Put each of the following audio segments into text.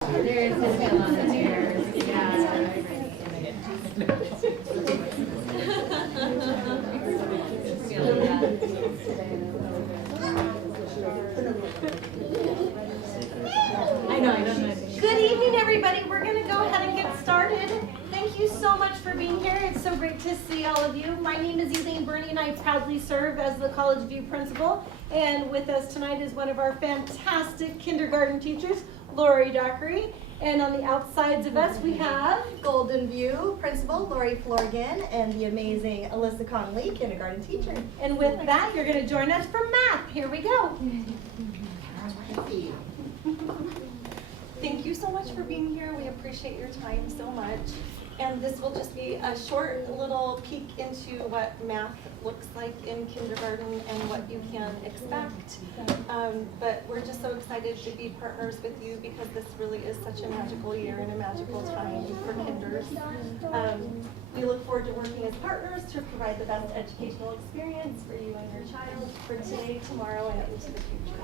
There is gonna be a lot of tears, yeah. Feel that. I know. Good evening, everybody. We're going to go ahead and get started. Thank you so much for being here. It's so great to see all of you. My name is Elaine Burney, and I proudly serve as the College View principal. And with us tonight is one of our fantastic kindergarten teachers, Lori Dockery. And on the outsides of us, we have Golden View Principal Lori Florgan and the amazing Alyssa Connolly, kindergarten teacher. And with that, you're going to join us for math. Here we go. Thank you so much for being here. We appreciate your time so much. And this will just be a short little peek into what math looks like in kindergarten and what you can expect. But we're just so excited to be partners with you because this really is such a magical year and a magical time for kinders. We look forward to working as partners to provide the best educational experience for you and your child for today, tomorrow, and into the future.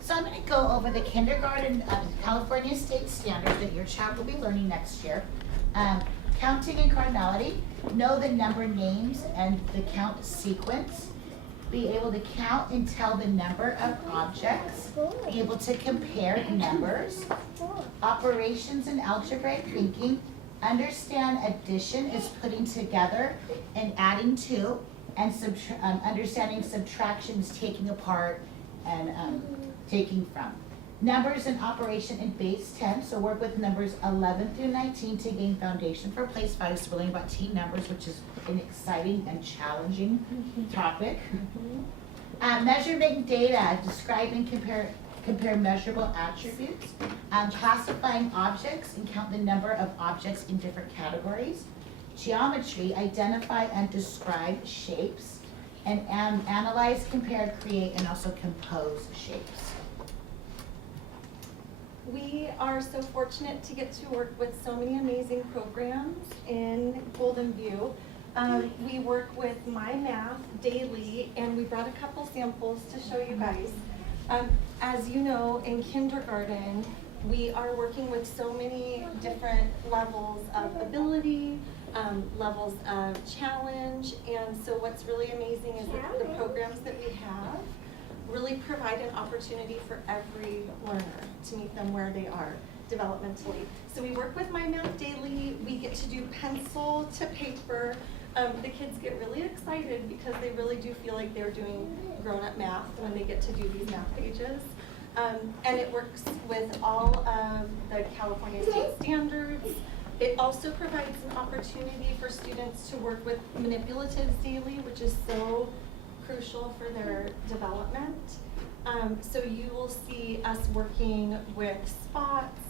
So I'm going to go over the kindergarten California state standard that your child will be learning next year. Counting in cardinality, know the number names and the count sequence, be able to count and tell the number of objects, be able to compare numbers, operations and algebraic thinking, understand addition is putting together and adding to, and understanding subtraction is taking apart and taking from. Numbers in operation in base 10, so work with numbers 11 through 19 to gain foundation for place values. So we're learning about team numbers, which is an exciting and challenging topic. Measurement data, describe and compare measurable attributes. Classifying objects and count the number of objects in different categories. Geometry, identify and describe shapes. And analyze, compare, create, and also compose shapes. We are so fortunate to get to work with so many amazing programs in Golden View. We work with My Math daily, and we brought a couple samples to show you guys. As you know, in kindergarten, we are working with so many different levels of ability, levels of challenge, and so what's really amazing is that the programs that we have really provide an opportunity for every learner to meet them where they are developmentally. So we work with My Math Daily. We get to do pencil to paper. The kids get really excited because they really do feel like they're doing grown-up math when they get to do these math pages. And it works with all of the California state standards. It also provides an opportunity for students to work with manipulatives daily, which is so crucial for their development. So you will see us working with spots,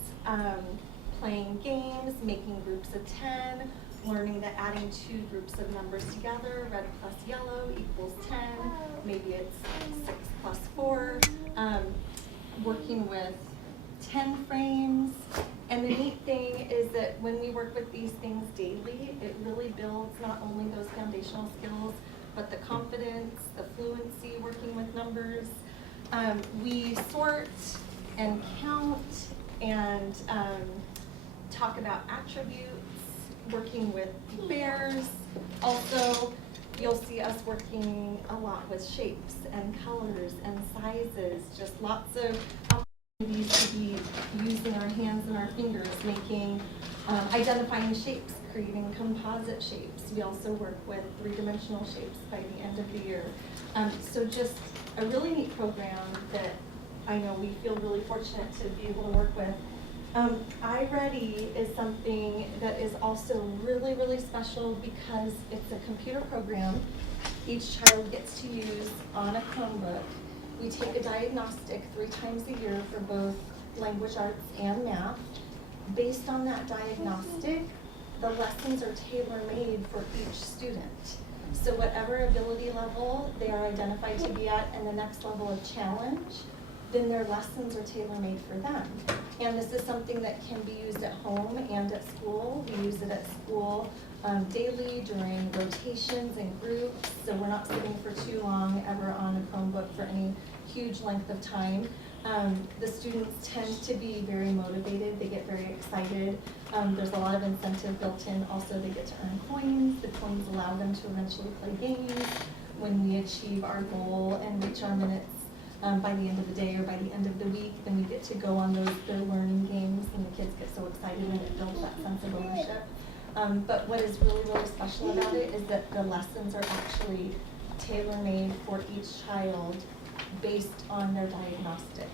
playing games, making groups of 10, learning that adding two groups of numbers together, red plus yellow equals 10, maybe it's 6 plus 4, working with 10 frames. And the neat thing is that when we work with these things daily, it really builds not only those foundational skills, but the confidence, the fluency working with numbers. We sort and count and talk about attributes, working with pairs. Also, you'll see us working a lot with shapes and colors and sizes, just lots of opportunities to be using our hands and our fingers, making, identifying shapes, creating composite shapes. We also work with three-dimensional shapes by the end of the year. So just a really neat program that I know we feel really fortunate to be able to work with. iReady is something that is also really, really special because it's a computer program each child gets to use on a Chromebook. We take a diagnostic 3 times a year for both language arts and math. Based on that diagnostic, the lessons are tailor-made for each student. So whatever ability level they are identified to be at and the next level of challenge, then their lessons are tailor-made for them. And this is something that can be used at home and at school. We use it at school daily during rotations and groups, so we're not sitting for too long ever on a Chromebook for any huge length of time. The students tend to be very motivated, they get very excited. There's a lot of incentive built in. Also, they get to earn coins. The coins allow them to eventually play games. When we achieve our goal and reach our minutes by the end of the day or by the end of the week, then we get to go on their learning games, and the kids get so excited and it builds that sense of ownership. But what is really, really special about it is that the lessons are actually tailor-made for each child based on their diagnostic.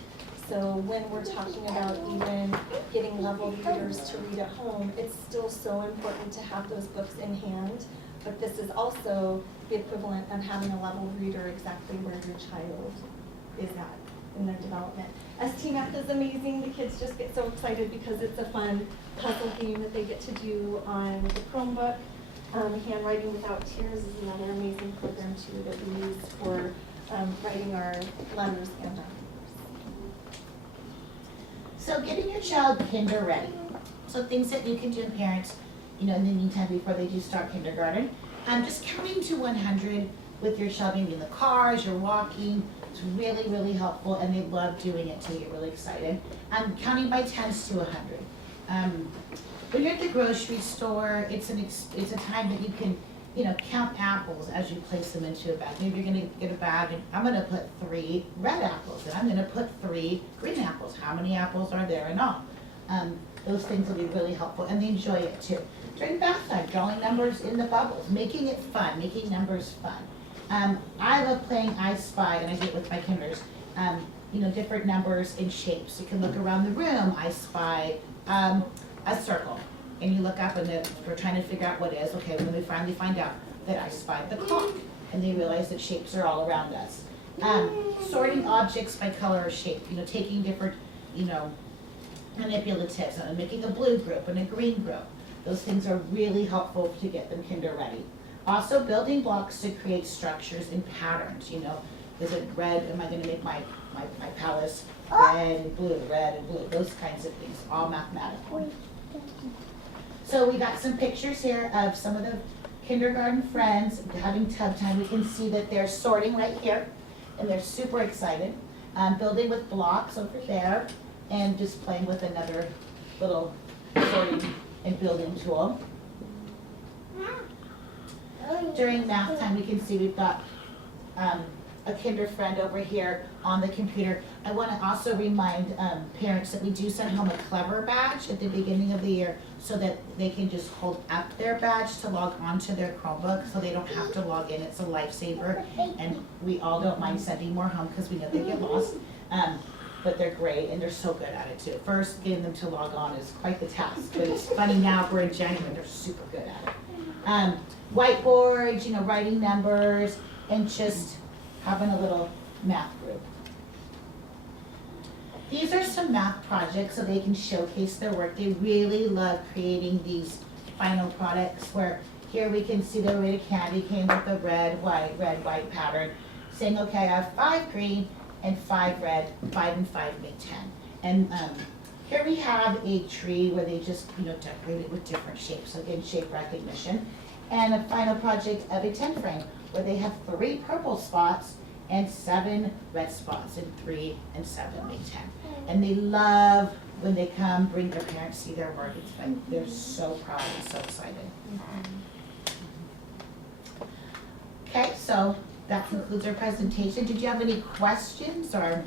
So when we're talking about even getting level readers to read at home, it's still so important to have those books in hand. But this is also the equivalent of having a level reader exactly where your child is at in their development. ST Math is amazing. The kids just get so excited because it's a fun puzzle game that they get to do on the Chromebook. Handwriting Without Tears is another amazing program too that we use for writing our letters and numbers. So getting your child kinder ready. So things that you can do, parents, in the meantime before they do start kindergarten. Just counting to 100 with your child, maybe in the car as you're walking. It's really, really helpful, and they love doing it too. They get really excited. Counting by tens to 100. When you're at the grocery store, it's a time that you can, count apples as you place them into a bag. Maybe you're gonna get a bag and I'm gonna put 3 red apples and I'm gonna put 3 green apples. How many apples are there in all? Those things will be really helpful, and they enjoy it too. During bath time, drawing numbers in the bubbles, making it fun, making numbers fun. I love playing I Spy, and I do it with my kinders. Different numbers and shapes. You can look around the room, I spy a circle. And you look up and we're trying to figure out what it is. Okay, when we finally find out that I spied the clock, and they realize that shapes are all around us. Sorting objects by color or shape, taking different, manipulatives, making a blue group and a green group. Those things are really helpful to get them kinder ready. Also, building blocks to create structures and patterns, Is it red? Am I gonna make my palace red and blue, those kinds of things, all mathematical. So we got some pictures here of some of the kindergarten friends having tub time. We can see that they're sorting right here, and they're super excited. Building with blocks over there, and just playing with another little sorting and building tool. During math time, we can see we've got a kinder friend over here on the computer. I want to also remind parents that we do send home a Clever badge at the beginning of the year so that they can just hold up their badge to log on to their Chromebook, so they don't have to log in. It's a lifesaver, and we all don't mind sending more home because we know they get lost. But they're great, and they're so good at it too. First, getting them to log on is quite the task, but it's funny now we're in January, they're super good at it. Whiteboards, writing numbers, and just having a little math group. These are some math projects so they can showcase their work. They really love creating these final products, where here we can see they made a candy cane with a red, white pattern, saying, okay, I have 5 green and 5 red, 5 and 5 make 10. And here we have a tree where they just, decorated with different shapes, so again, shape recognition. And a final project of a 10 frame, where they have 3 purple spots and 7 red spots, and 3 and 7 make 10. And they love when they come, bring their parents, see their work. It's like they're so proud and so excited. Okay, so that concludes our presentation. Did you have any questions or?